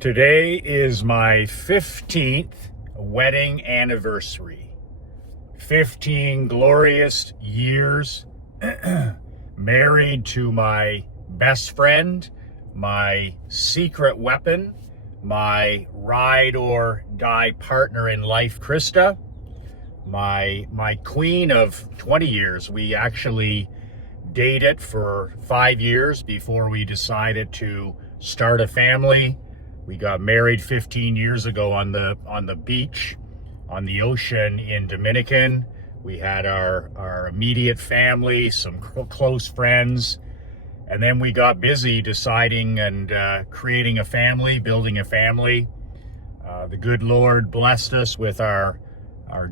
Today is my 15th wedding anniversary. 15 glorious years married to my best friend, my secret weapon, my ride or die partner in life, Krista, my queen of 20 years. We actually dated for 5 years before we decided to start a family. We got married 15 years ago on the beach, on the ocean in Dominican. We had our immediate family, some close friends, and then we got busy deciding and creating a family, building a family. The good Lord blessed us with our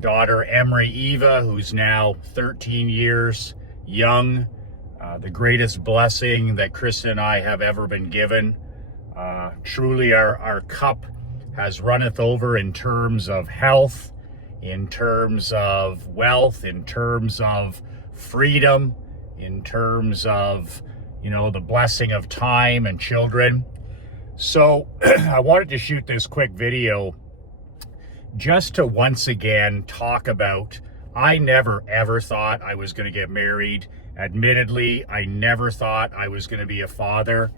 daughter, Emery Eva, who's now 13 years young. The greatest blessing that Krista and I have ever been given. Truly our cup has runneth over in terms of health, in terms of wealth, in terms of freedom, in terms of, the blessing of time and children. So I wanted to shoot this quick video just to once again talk about, I never ever thought I was going to get married. Admittedly, I never thought I was going to be a father.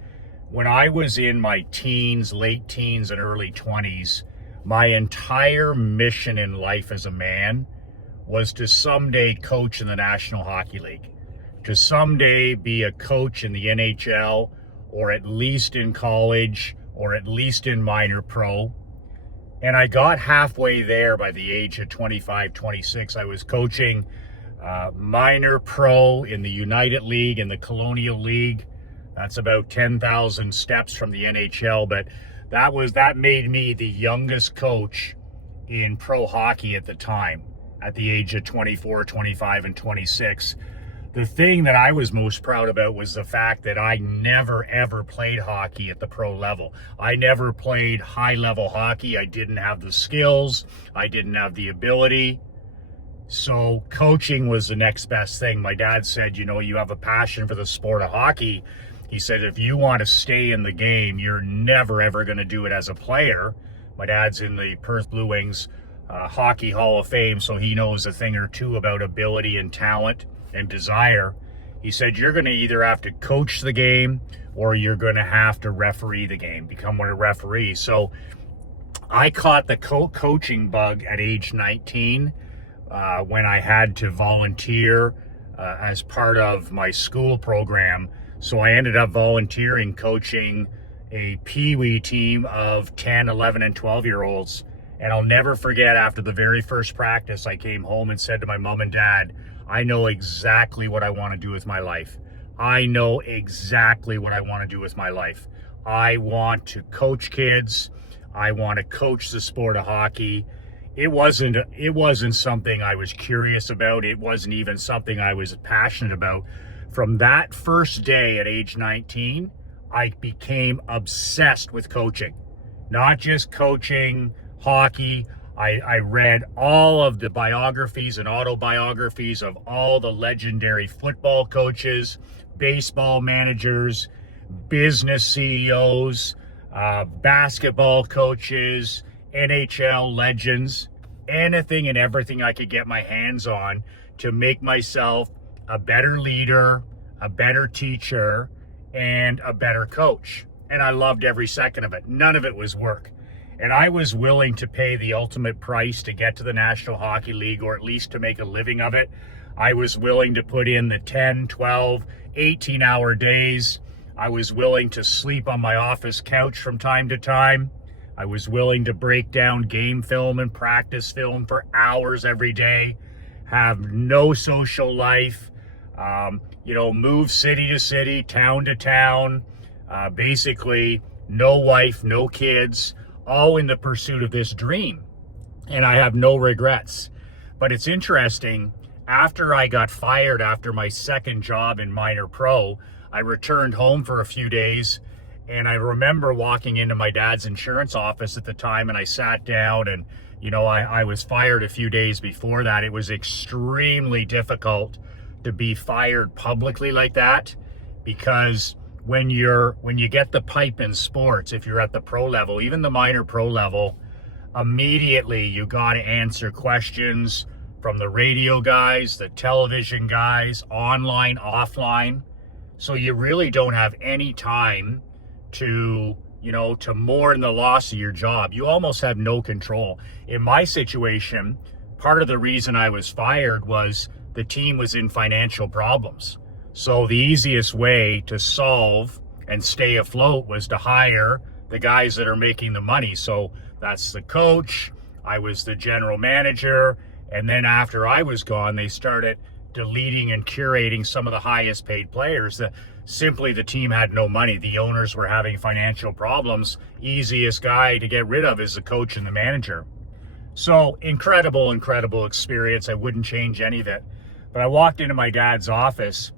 When I was in my teens, late teens and early 20s, my entire mission in life as a man was to someday coach in the National Hockey League, to someday be a coach in the NHL, or at least in college, or at least in minor pro. And I got halfway there by the age of 25, 26. I was coaching minor pro in the United League and the Colonial League. That's about 10,000 steps from the NHL, but that made me the youngest coach in pro hockey at the time, at the age of 24, 25, and 26. The thing that I was most proud about was the fact that I never ever played hockey at the pro level. I never played high level hockey. I didn't have the skills. I didn't have the ability. So coaching was the next best thing. My dad said, you have a passion for the sport of hockey. He said, if you want to stay in the game, you're never, ever going to do it as a player. My dad's in the Perth Blue Wings Hockey Hall of Fame, so he knows a thing or two about ability and talent and desire. He said, you're going to either have to coach the game or you're going to have to referee the game, become one of the referees. So I caught the coaching bug at age 19 when I had to volunteer as part of my school program. So I ended up volunteering, coaching a Pee-wee team of 10, 11, and 12-year-olds. And I'll never forget, after the very first practice, I came home and said to my mom and dad, I know exactly what I want to do with my life. I know exactly what I want to do with my life. I want to coach kids. I want to coach the sport of hockey. It wasn't something I was curious about. It wasn't even something I was passionate about. From that first day at age 19, I became obsessed with coaching. Not just coaching hockey. I read all of the biographies and autobiographies of all the legendary football coaches, baseball managers, business CEOs, basketball coaches, NHL legends, anything and everything I could get my hands on to make myself a better leader, a better teacher, and a better coach. And I loved every second of it. None of it was work. And I was willing to pay the ultimate price to get to the National Hockey League, or at least to make a living of it. I was willing to put in the 10, 12, 18-hour days. I was willing to sleep on my office couch from time to time. I was willing to break down game film and practice film for hours every day, have no social life, move city to city, town to town, basically no wife, no kids, all in the pursuit of this dream. And I have no regrets. But it's interesting, after I got fired after my second job in minor pro, I returned home for a few days, and I remember walking into my dad's insurance office at the time, and I sat down, and I was fired a few days before that. It was extremely difficult to be fired publicly like that, because when you get the pipe in sports, if you're at the pro level, even the minor pro level, immediately you got to answer questions from the radio guys, the television guys, online, offline. So you really don't have any time to mourn the loss of your job. You almost have no control. In my situation, part of the reason I was fired was the team was in financial problems. So the easiest way to solve and stay afloat was to hire the guys that are making the money. So that's the coach, I was the general manager, and then after I was gone, they started deleting and curating some of the highest paid players. Simply the team had no money. The owners were having financial problems. Easiest guy to get rid of is the coach and the manager. So incredible experience. I wouldn't change any of it. But I walked into my dad's office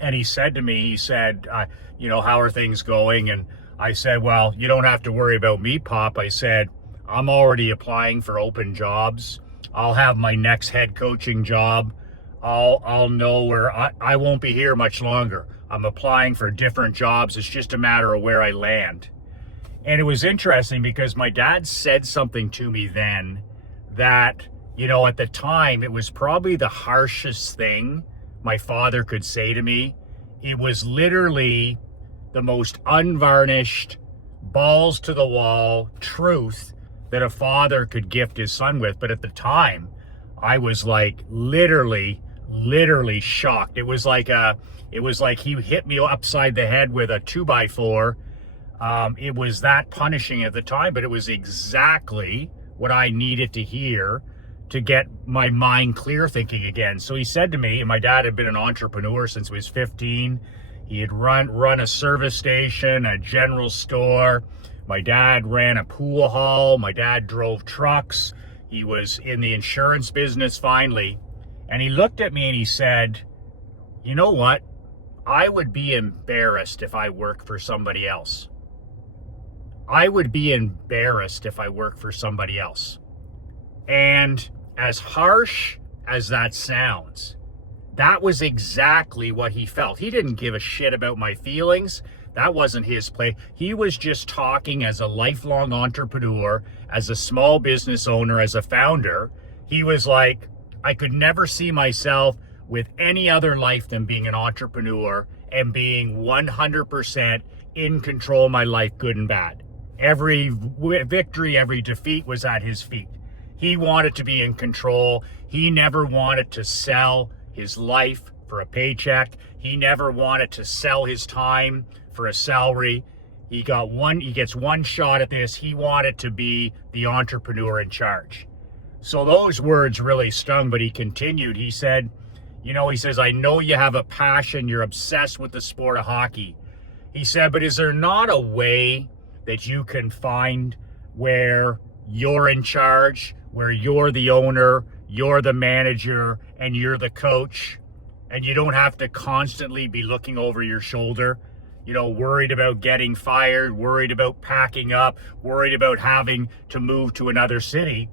and he said to me, how are things going? And I said, well, you don't have to worry about me, Pop. I said, I'm already applying for open jobs. I'll have my next head coaching job. I'll know where I won't be here much longer. I'm applying for different jobs. It's just a matter of where I land. And it was interesting because my dad said something to me then that, at the time, it was probably the harshest thing my father could say to me. It was literally the most unvarnished, balls to the wall truth that a father could gift his son with. But at the time, I was like literally shocked. It was like he hit me upside the head with a 2x4. It was that punishing at the time, but it was exactly what I needed to hear to get my mind clear thinking again. So he said to me, and my dad had been an entrepreneur since he was 15. He had run a service station, a general store. My dad ran a pool hall. My dad drove trucks. He was in the insurance business finally. And he looked at me and he said, you know what? I would be embarrassed if I worked for somebody else. I would be embarrassed if I worked for somebody else. And as harsh as that sounds, that was exactly what he felt. He didn't give a shit about my feelings. That wasn't his play. He was just talking as a lifelong entrepreneur, as a small business owner, as a founder. He was like, I could never see myself with any other life than being an entrepreneur and being 100% in control of my life, good and bad. Every victory, every defeat was at his feet. He wanted to be in control. He never wanted to sell his life for a paycheck. He never wanted to sell his time for a salary. He gets one shot at this. He wanted to be the entrepreneur in charge. So those words really stung, but he continued. He said, he says, I know you have a passion. You're obsessed with the sport of hockey. He said, but is there not a way that you can find where you're in charge, where you're the owner, you're the manager, and you're the coach, and you don't have to constantly be looking over your shoulder, worried about getting fired, worried about packing up, worried about having to move to another city.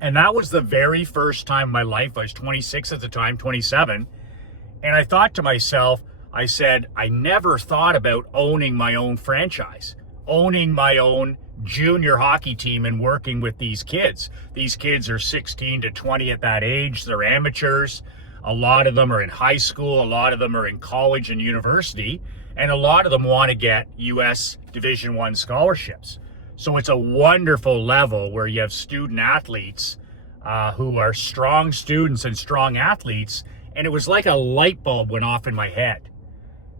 And that was the very first time in my life. I was 26 at the time, 27. And I thought to myself, I said, I never thought about owning my own franchise, owning my own junior hockey team and working with these kids. These kids are 16 to 20 at that age. They're amateurs. A lot of them are in high school. A lot of them are in college and university. And a lot of them want to get U.S. Division I scholarships. So it's a wonderful level where you have student athletes who are strong students and strong athletes. And it was like a light bulb went off in my head.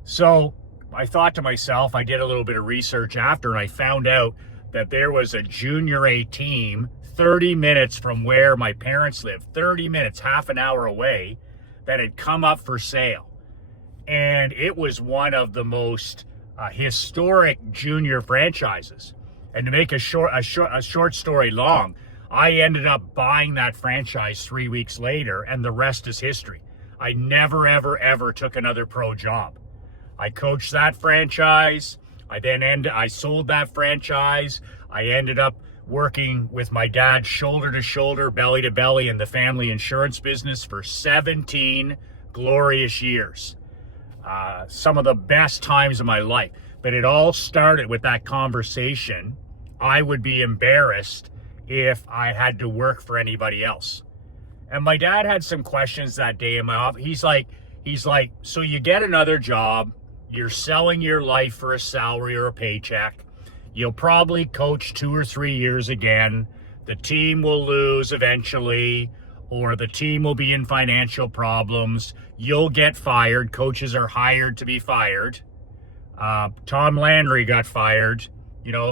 So I thought to myself, I did a little bit of research after, and I found out that there was a junior A team 30 minutes from where my parents lived, 30 minutes, half an hour away, that had come up for sale. And it was one of the most historic junior franchises. And to make a short story long, I ended up buying that franchise 3 weeks later, and the rest is history. I never, ever, ever took another pro job. I coached that franchise. I sold that franchise. I ended up working with my dad shoulder to shoulder, belly to belly in the family insurance business for 17 glorious years. some of the best times of my life. But it all started with that conversation. I would be embarrassed if I had to work for anybody else. And my dad had some questions that day in my office. He's like, so you get another job, you're selling your life for a salary or a paycheck. You'll probably coach 2 or 3 years again. The team will lose eventually, or the team will be in financial problems. You'll get fired. Coaches are hired to be fired. Tom Landry got fired.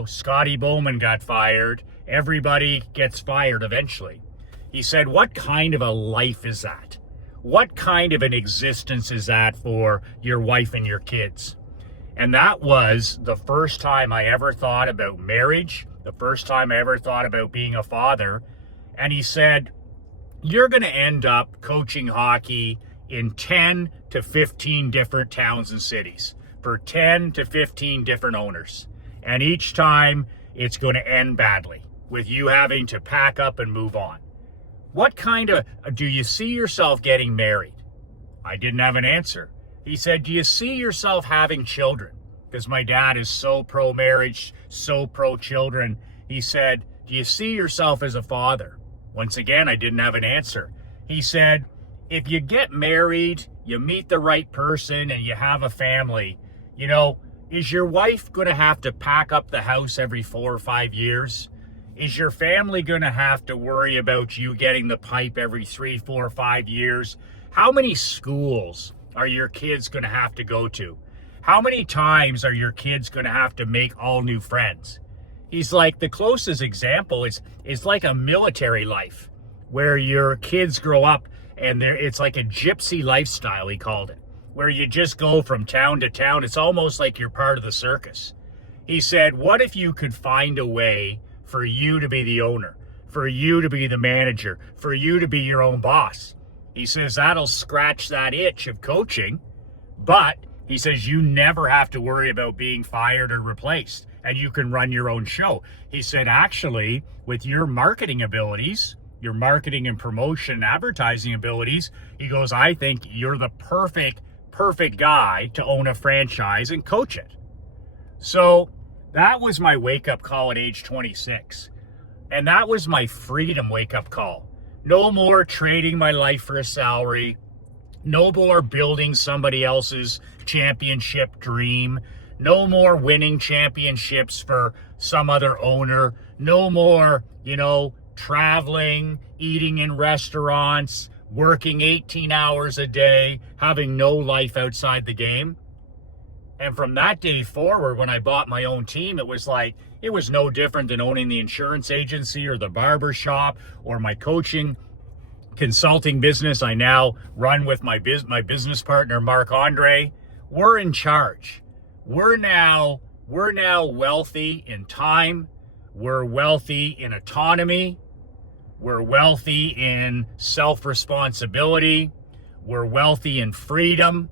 Scotty Bowman got fired. Everybody gets fired eventually. He said, what kind of a life is that? What kind of an existence is that for your wife and your kids? And that was the first time I ever thought about marriage, the first time I ever thought about being a father. And he said, you're going to end up coaching hockey in 10 to 15 different towns and cities for 10 to 15 different owners. And each time it's going to end badly with you having to pack up and move on. What kind of, do you see yourself getting married? I didn't have an answer. He said, do you see yourself having children? Because my dad is so pro-marriage, so pro-children. He said, do you see yourself as a father? Once again, I didn't have an answer. He said, if you get married, you meet the right person, and you have a family, is your wife going to have to pack up the house every 4 or 5 years? Is your family going to have to worry about you getting the pipe every 3, 4, 5 years? How many schools are your kids going to have to go to? How many times are your kids going to have to make all new friends? He's like, the closest example is like a military life where your kids grow up and it's like a gypsy lifestyle, he called it, where you just go from town to town. It's almost like you're part of the circus. He said, what if you could find a way for you to be the owner, for you to be the manager, for you to be your own boss? He says that'll scratch that itch of coaching, but he says you never have to worry about being fired or replaced, and you can run your own show. He said, actually, with your marketing abilities, your marketing and promotion advertising abilities, he goes, I think you're the perfect guy to own a franchise and coach it. So that was my wake-up call at age 26. And that was my freedom wake-up call. No more trading my life for a salary. No more building somebody else's championship dream. No more winning championships for some other owner. No more, traveling, eating in restaurants, working 18 hours a day, having no life outside the game. And from that day forward, when I bought my own team, it was no different than owning the insurance agency or the barber shop or my coaching consulting business I now run with my business partner, Mark Andre. We're in charge. We're now wealthy in time. We're wealthy in autonomy. We're wealthy in self-responsibility. We're wealthy in freedom.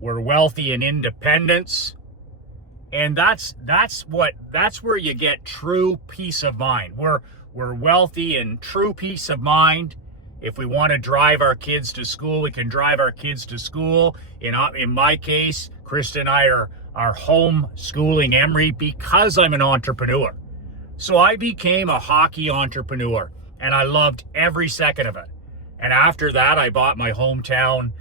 We're wealthy in independence. And that's where you get true peace of mind. We're wealthy in true peace of mind. If we want to drive our kids to school, we can drive our kids to school. In my case, Krista and I are homeschooling Emery because I'm an entrepreneur. So I became a hockey entrepreneur, and I loved every second of it. And after that, I bought my hometown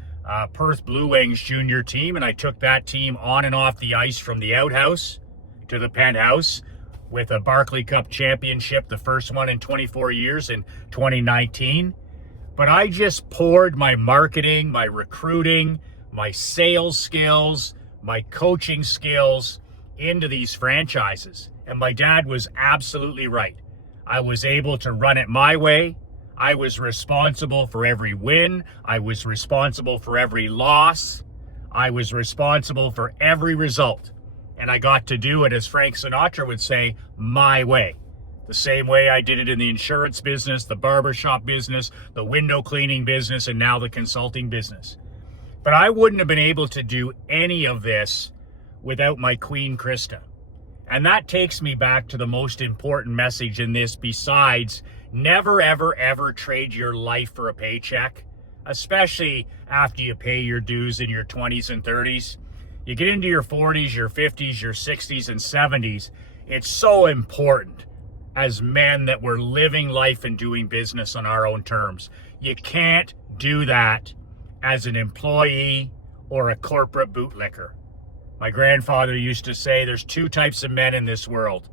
Perth Blue Wings junior team, and I took that team on and off the ice from the outhouse to the penthouse with a Barclay Cup championship, the first one in 24 years in 2019. But I just poured my marketing, my recruiting, my sales skills, my coaching skills into these franchises. And my dad was absolutely right. I was able to run it my way. I was responsible for every win. I was responsible for every loss. I was responsible for every result. And I got to do it, as Frank Sinatra would say, my way. The same way I did it in the insurance business, the barbershop business, the window cleaning business, and now the consulting business. But I wouldn't have been able to do any of this without my queen, Krista. And that takes me back to the most important message in this, besides never, ever, ever trade your life for a paycheck. especially after you pay your dues in your 20s and 30s. You get into your 40s, your 50s, your 60s, and 70s. It's so important as men that we're living life and doing business on our own terms. You can't do that as an employee or a corporate bootlicker. My grandfather used to say there's two types of men in this world.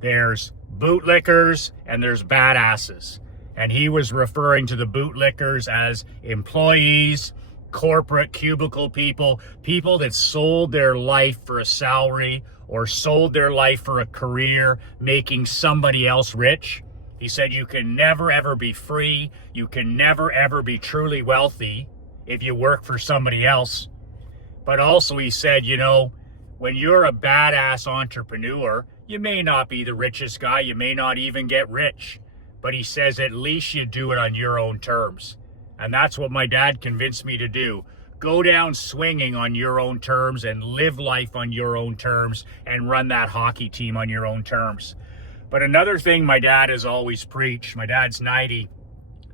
There's bootlickers and there's badasses. And he was referring to the bootlickers as employees, corporate cubicle people, people that sold their life for a salary or sold their life for a career, making somebody else rich. He said you can never ever be free. You can never ever be truly wealthy if you work for somebody else. But also he said, you know, when you're a badass entrepreneur, you may not be the richest guy. You may not even get rich. But he says at least you do it on your own terms. And that's what my dad convinced me to do. Go down swinging on your own terms and live life on your own terms and run that hockey team on your own terms. But another thing my dad has always preached, my dad's 90,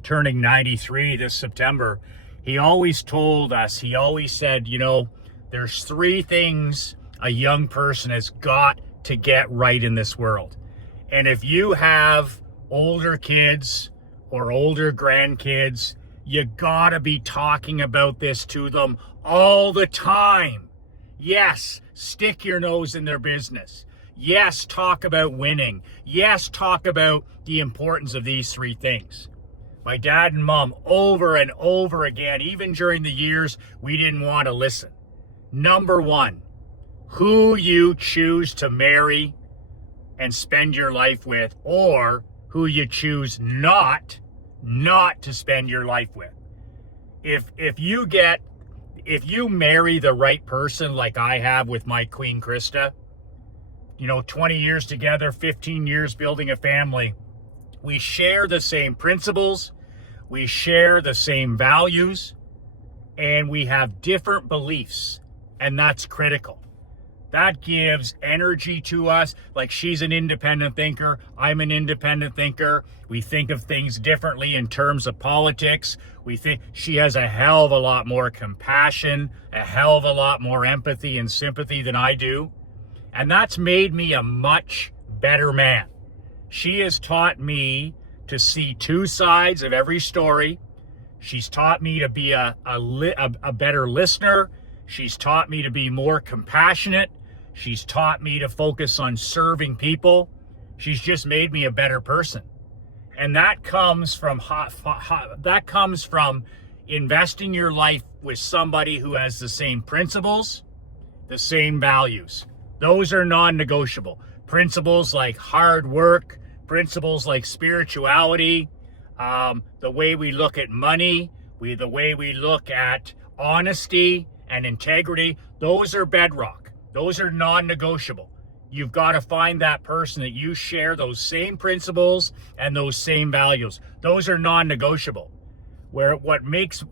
turning 93 this September. He always told us, he always said, you know, there's three things a young person has got to get right in this world. And if you have older kids or older grandkids, you gotta be talking about this to them all the time. Yes, stick your nose in their business. Yes, talk about winning. Yes, talk about the importance of these three things. My dad and mom, over and over again, even during the years we didn't want to listen. Number one, who you choose to marry and spend your life with, or who you choose not to spend your life with. If you marry the right person like I have with my Queen Krista, you know, 20 years together, 15 years building a family, we share the same principles, we share the same values, and we have different beliefs, and that's critical. That gives energy to us. Like, she's an independent thinker. I'm an independent thinker. We think of things differently in terms of politics. We think she has a hell of a lot more compassion, a hell of a lot more empathy and sympathy than I do. And that's made me a much better man. She has taught me to see two sides of every story. She's taught me to be a better listener. She's taught me to be more compassionate. She's taught me to focus on serving people. She's just made me a better person. And that comes from investing your life with somebody who has the same principles, the same values. Those are non-negotiable. Principles like hard work, principles like spirituality, the way we look at money, the way we look at honesty and integrity, those are bedrock. Those are non-negotiable. You've got to find that person that you share those same principles and those same values. Those are non-negotiable. Where what makes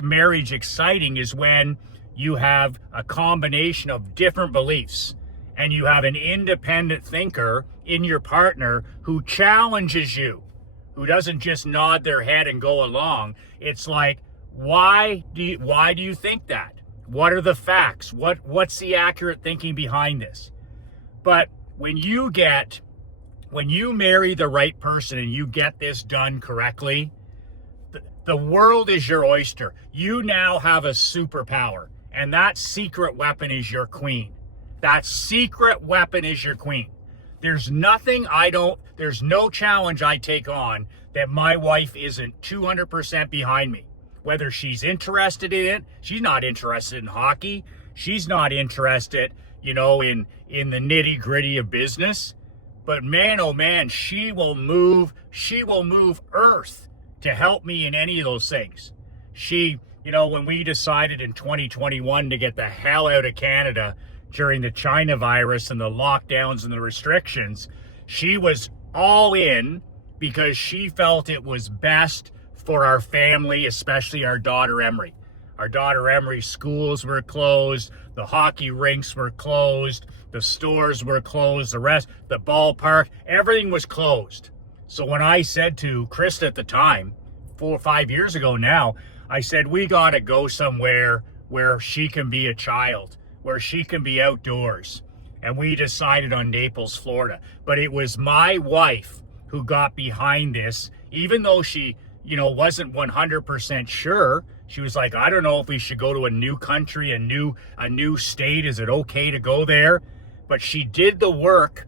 marriage exciting is when you have a combination of different beliefs and you have an independent thinker in your partner who challenges you, who doesn't just nod their head and go along. It's like, why do you think that? What are the facts? What's the accurate thinking behind this? But when you marry the right person and you get this done correctly, the world is your oyster. You now have a superpower, and that secret weapon is your queen. That secret weapon is your queen. There's no challenge I take on that my wife isn't 200% behind me. Whether she's interested in it, she's not interested in hockey. She's not interested, you know, in the nitty gritty of business. But man, oh man, she will move earth to help me in any of those things. She, you know, when we decided in 2021 to get the hell out of Canada during the China virus and the lockdowns and the restrictions, she was all in because she felt it was best for our family, especially our daughter Emery. Our daughter Emery's schools were closed, the hockey rinks were closed, the stores were closed, the ballpark, everything was closed. So when I said to Krista at the time, 4 or 5 years ago now, I said, we got to go somewhere where she can be a child, where she can be outdoors. And we decided on Naples, Florida. But it was my wife who got behind this, even though she, wasn't 100% sure. She was like, I don't know if we should go to a new country, a new state. Is it okay to go there? But she did the work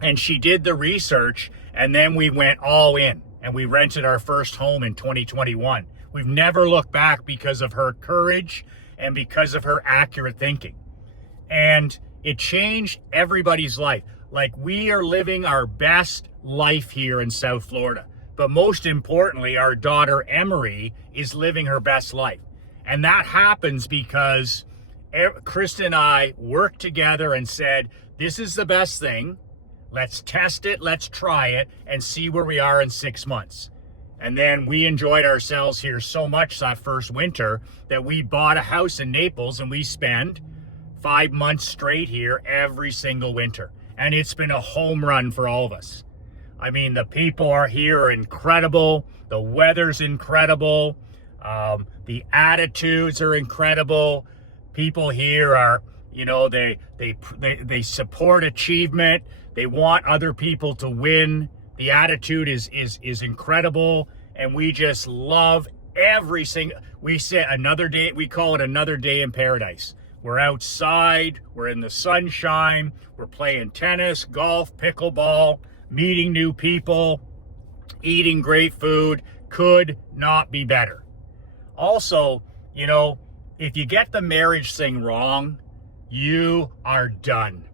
and she did the research, and then we went all in and we rented our first home in 2021. We've never looked back because of her courage and because of her accurate thinking. And it changed everybody's life. Like, we are living our best life here in South Florida. But most importantly, our daughter Emery is living her best life. And that happens because Krista and I worked together and said, this is the best thing. Let's test it, let's try it, and see where we are in 6 months. And then we enjoyed ourselves here so much that first winter that we bought a house in Naples, and we spend 5 months straight here every single winter. And it's been a home run for all of us. I mean, the people here are incredible. The weather's incredible. The attitudes are incredible. People here are, they support achievement. They want other people to win. The attitude is incredible. And we just love every single, we call it another day in paradise. We're outside, we're in the sunshine, we're playing tennis, golf, pickleball, meeting new people, eating great food. Could not be better. Also, if you get the marriage thing wrong, you are done.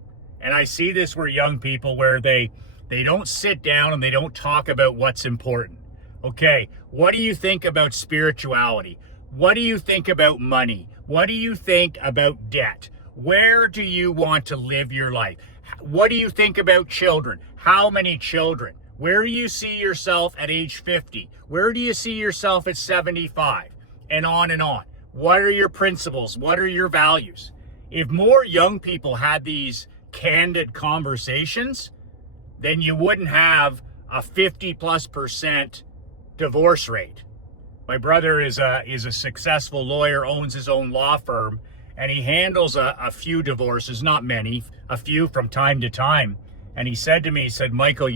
And I see this where young people, where they don't sit down and they don't talk about what's important. Okay, what do you think about spirituality? What do you think about money? What do you think about debt? Where do you want to live your life? What do you think about children? How many children? Where do you see yourself at age 50? Where do you see yourself at 75? And on and on. What are your principles? What are your values? If more young people had these candid conversations, then you wouldn't have a 50+% divorce rate. My brother is a successful lawyer, owns his own law firm, and he handles a few divorces, not many, a few from time to time. And he said to me, Michael,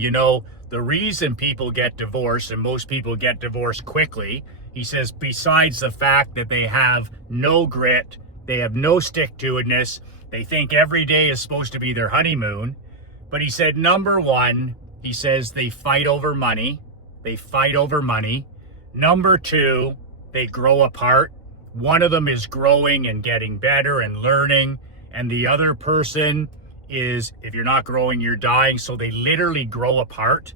the reason people get divorced, and most people get divorced quickly, he says, besides the fact that they have no grit, they have no stick-to-itness, they think every day is supposed to be their honeymoon. But he said, number one, he says they fight over money. They fight over money. Number two, they grow apart. One of them is growing and getting better and learning, and the other person is, if you're not growing, you're dying. So they literally grow apart.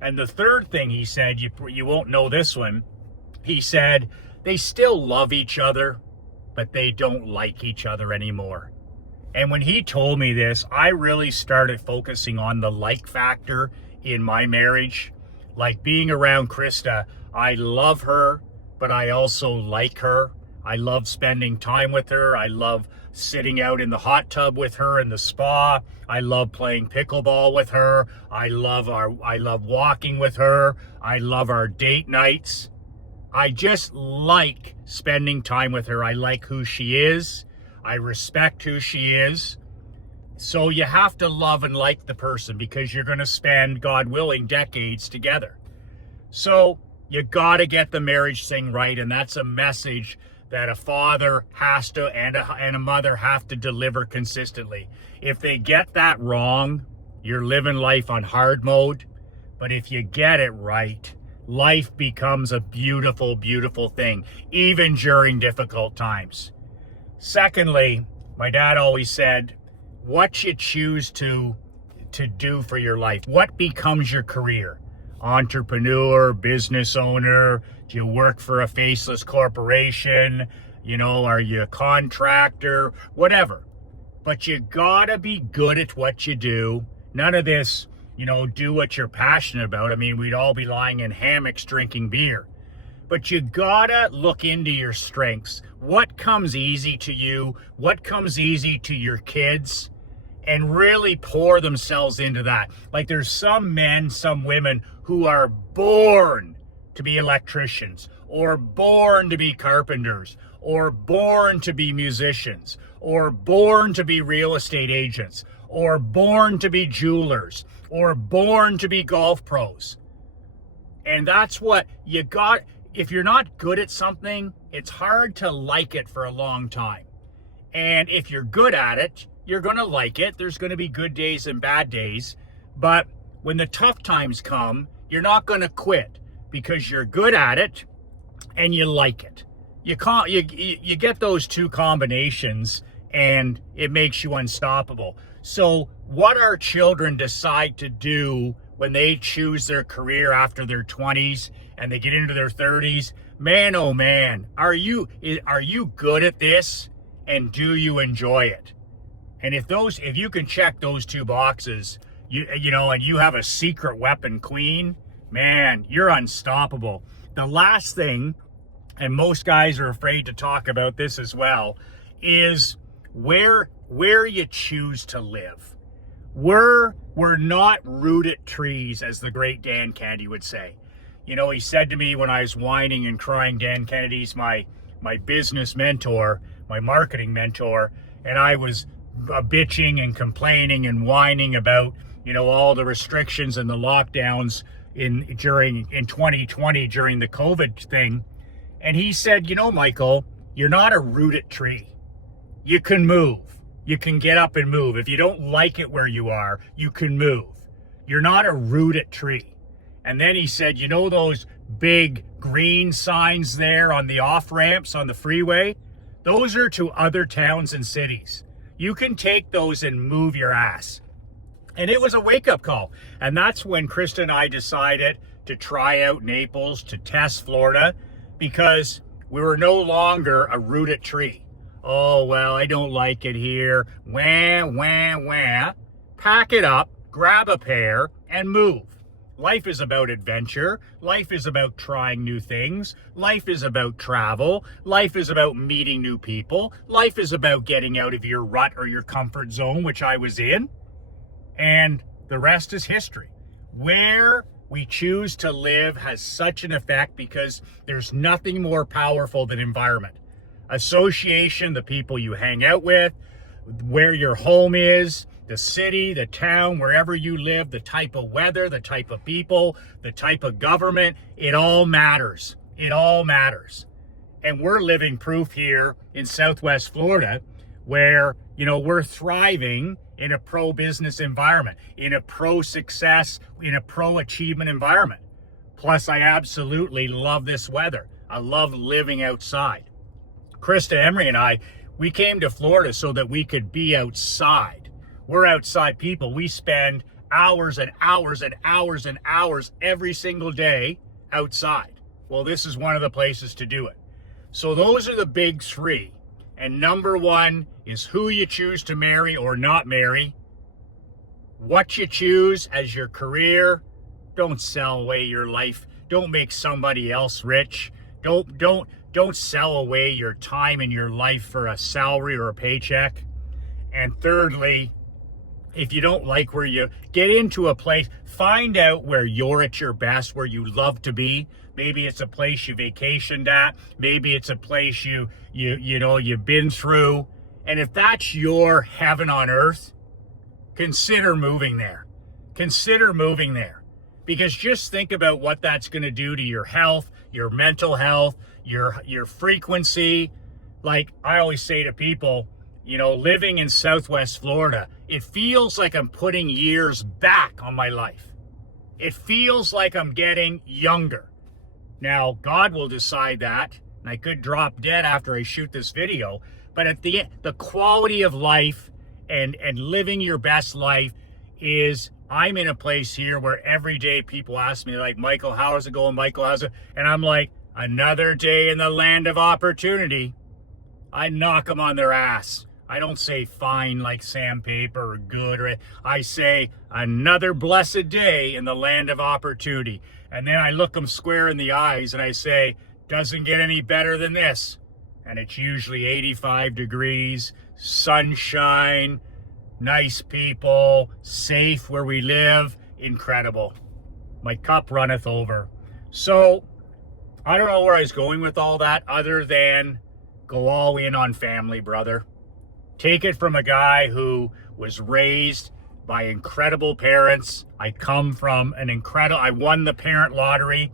And the third thing he said, you won't know this one, he said they still love each other, but they don't like each other anymore. And when he told me this, I really started focusing on the like factor in my marriage. Like being around Krista, I love her, but I also like her. I love spending time with her. I love sitting out in the hot tub with her in the spa. I love playing pickleball with her. I love walking with her. I love our date nights. I just like spending time with her. I like who she is. I respect who she is. So you have to love and like the person, because you're going to spend, God willing, decades together. So you got to get the marriage thing right, and that's a message that a father has to and a mother have to deliver consistently. If they get that wrong, you're living life on hard mode. But if you get it right, life becomes a beautiful, beautiful thing, even during difficult times. Secondly, my dad always said, what you choose to do for your life, what becomes your career? Entrepreneur, business owner, do you work for a faceless corporation? Are you a contractor? Whatever. But you gotta be good at what you do. None of this, do what you're passionate about. I mean, we'd all be lying in hammocks drinking beer. But you gotta look into your strengths. What comes easy to you? What comes easy to your kids? And really pour themselves into that. Like, there's some men, some women who are born to be electricians, or born to be carpenters, or born to be musicians, or born to be real estate agents, or born to be jewelers, or born to be golf pros. And that's what you got. If you're not good at something, it's hard to like it for a long time. And if you're good at it, you're going to like it. There's going to be good days and bad days. But when the tough times come, you're not going to quit because you're good at it and you like it. You get those two combinations and it makes you unstoppable. So what our children decide to do when they choose their career after their 20s and they get into their 30s, man, oh man, are you good at this and do you enjoy it? And if you can check those two boxes, you know, and you have a secret weapon, queen, man, you're unstoppable. The last thing, and most guys are afraid to talk about this as well, is where you choose to live. We're not rooted trees, as the great Dan Kennedy would say. You know, he said to me when I was whining and crying, Dan Kennedy's my business mentor, my marketing mentor, and I was bitching and complaining and whining about, you know, all the restrictions and the lockdowns in 2020 during the COVID thing. And he said, you know, Michael, you're not a rooted tree. You can move. You can get up and move. If you don't like it where you are, you can move. You're not a rooted tree. And then he said, you know those big green signs there on the off-ramps on the freeway? Those are to other towns and cities. You can take those and move your ass. And it was a wake-up call. And that's when Krista and I decided to try out Naples, to test Florida, because we were no longer a rooted tree. Oh, well, I don't like it here. Wah, wah, wah. Pack it up, grab a pair, and move. Life is about adventure. Life is about trying new things. Life is about travel. Life is about meeting new people. Life is about getting out of your rut or your comfort zone, which I was in. And the rest is history. Where we choose to live has such an effect because there's nothing more powerful than environment. Association, the people you hang out with, where your home is, the city, the town, wherever you live, the type of weather, the type of people, the type of government, it all matters. It all matters. And we're living proof here in Southwest Florida where, you know, we're thriving in a pro-business environment, in a pro-success, in a pro-achievement environment. Plus, I absolutely love this weather. I love living outside. Krista Emery and I, we came to Florida so that we could be outside. We're outside people. We spend hours and hours and hours and hours every single day outside. Well, this is one of the places to do it. So those are the big three. And number one is who you choose to marry or not marry. What you choose as your career. Don't sell away your life. Don't make somebody else rich. Don't sell away your time and your life for a salary or a paycheck. And thirdly, if you don't like where you get into a place, find out where you're at your best, where you love to be. Maybe it's a place you vacationed at. Maybe it's a place you've been through. And if that's your heaven on earth, consider moving there. Consider moving there. Because just think about what that's going to do to your health, your mental health, your frequency. Like I always say to people, you know, living in Southwest Florida, it feels like I'm putting years back on my life. It feels like I'm getting younger. Now, God will decide that, and I could drop dead after I shoot this video, but at the end, the quality of life and living your best life is, I'm in a place here where every day people ask me, like, Michael, how is it going? Michael, how's it? And I'm like, another day in the land of opportunity. I knock them on their ass. I don't say fine like sandpaper or good, or I say another blessed day in the land of opportunity. And then I look them square in the eyes and I say, doesn't get any better than this. And it's usually 85 degrees, sunshine, nice people, safe where we live, incredible. My cup runneth over. So I don't know where I was going with all that other than go all in on family, brother. Take it from a guy who was raised by incredible parents. I come from I won the parent lottery.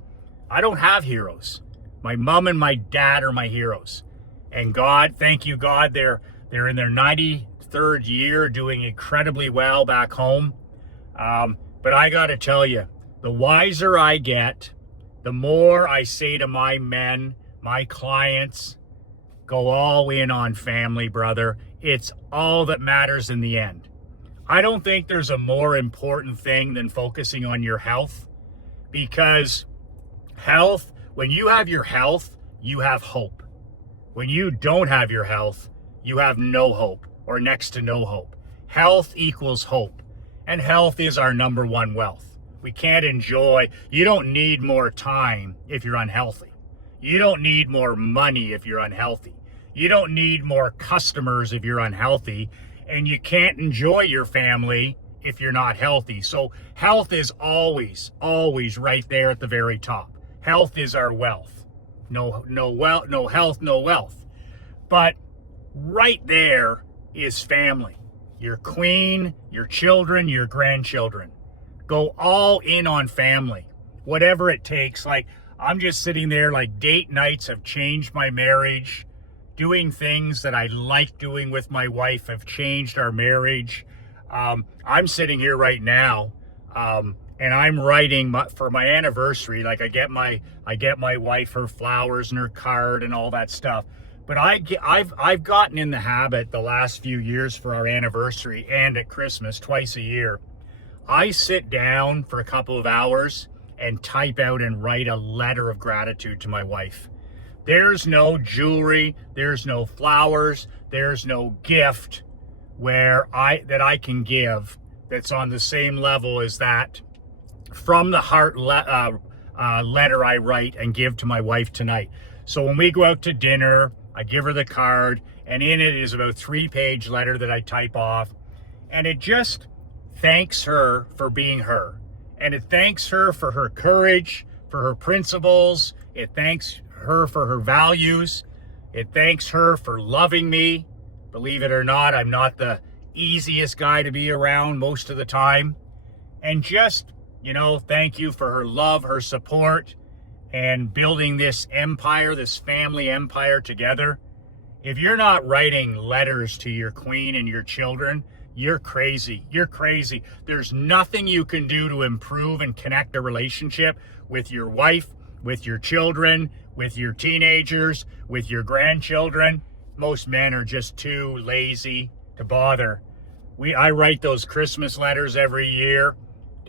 I don't have heroes. My mom and my dad are my heroes. And God, thank you, God, they're in their 93rd year doing incredibly well back home. But I got to tell you, the wiser I get, the more I say to my men, my clients, go all in on family, brother. It's all that matters in the end. I don't think there's a more important thing than focusing on your health, because health, when you have your health, you have hope. When you don't have your health, you have no hope or next to no hope. Health equals hope, and health is our number one wealth. We can't you don't need more time if you're unhealthy. You don't need more money if you're unhealthy. You don't need more customers if you're unhealthy, and you can't enjoy your family if you're not healthy. So health is always, always right there at the very top. Health is our wealth. No health, no wealth. But right there is family. Your queen, your children, your grandchildren. Go all in on family, whatever it takes. Like, I'm just sitting there, like, date nights have changed my marriage. Doing things that I like doing with my wife have changed our marriage. I'm sitting here right now, and I'm writing for my anniversary. Like, I get my wife her flowers and her card and all that stuff. But I've gotten in the habit the last few years for our anniversary and at Christmas, twice a year, I sit down for a couple of hours and type out and write a letter of gratitude to my wife. There's no jewelry, there's no flowers, there's no gift that I can give that's on the same level as that from the heart letter I write and give to my wife tonight. So when we go out to dinner, I give her the card, and in it is about a 3-page letter that I type off, and it just thanks her for being her. And it thanks her for her courage, for her principles. It thanks her for her values. It thanks her for loving me. Believe it or not, I'm not the easiest guy to be around most of the time. And just, thank you for her love, her support, and building this empire, this family empire together. If you're not writing letters to your queen and your children, you're crazy. You're crazy. There's nothing you can do to improve and connect a relationship with your wife, with your children, with your teenagers, with your grandchildren. Most men are just too lazy to bother. I write those Christmas letters every year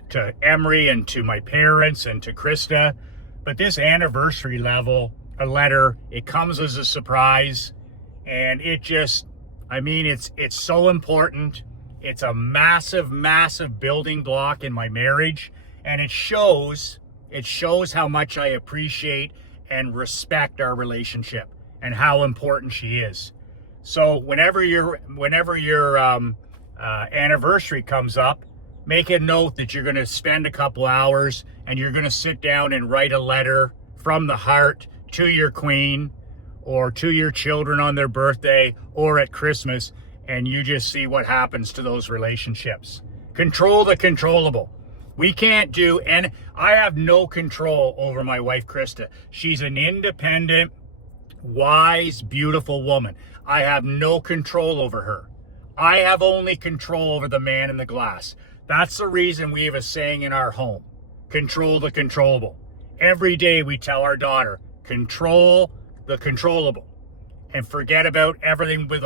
to Emery and to my parents and to Krista. But this anniversary letter, it comes as a surprise. And it's so important. It's a massive, massive building block in my marriage. And it shows how much I appreciate and respect our relationship and how important she is. So whenever your anniversary comes up, make a note that you're going to spend a couple hours and you're going to sit down and write a letter from the heart to your queen or to your children on their birthday or at Christmas, and you just see what happens to those relationships. Control the controllable. We can't do, and I have no control over my wife, Krista. She's an independent, wise, beautiful woman. I have no control over her. I have only control over the man in the glass. That's the reason we have a saying in our home: control the controllable. Every day we tell our daughter, control the controllable, and forget about everything with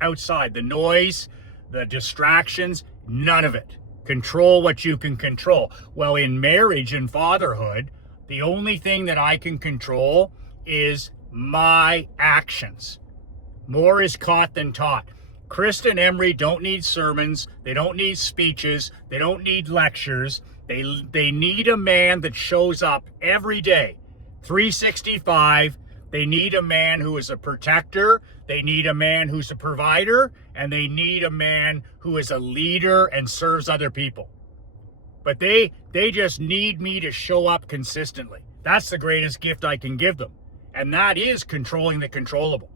outside, the noise, the distractions, none of it. Control what you can control. Well, in marriage and fatherhood, the only thing that I can control is my actions. More is caught than taught. Krista and Emery don't need sermons. They don't need speeches. They don't need lectures. They need a man that shows up every day, 365. They need a man who is a protector. They need a man who's a provider. And they need a man who is a leader and serves other people. But they just need me to show up consistently. That's the greatest gift I can give them. And that is controlling the controllable.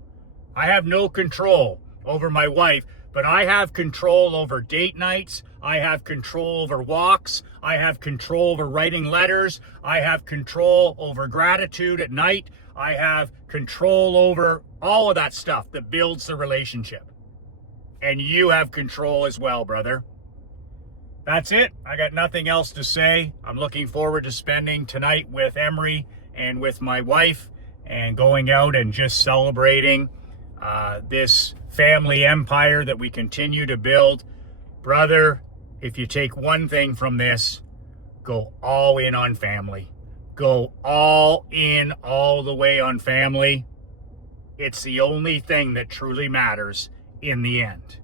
I have no control over my wife, but I have control over date nights. I have control over walks. I have control over writing letters. I have control over gratitude at night. I have control over all of that stuff that builds the relationship. And you have control as well, brother. That's it. I got nothing else to say. I'm looking forward to spending tonight with Emery and with my wife and going out and just celebrating this family empire that we continue to build. Brother, if you take one thing from this, go all in on family. Go all in all the way on family. It's the only thing that truly matters in the end.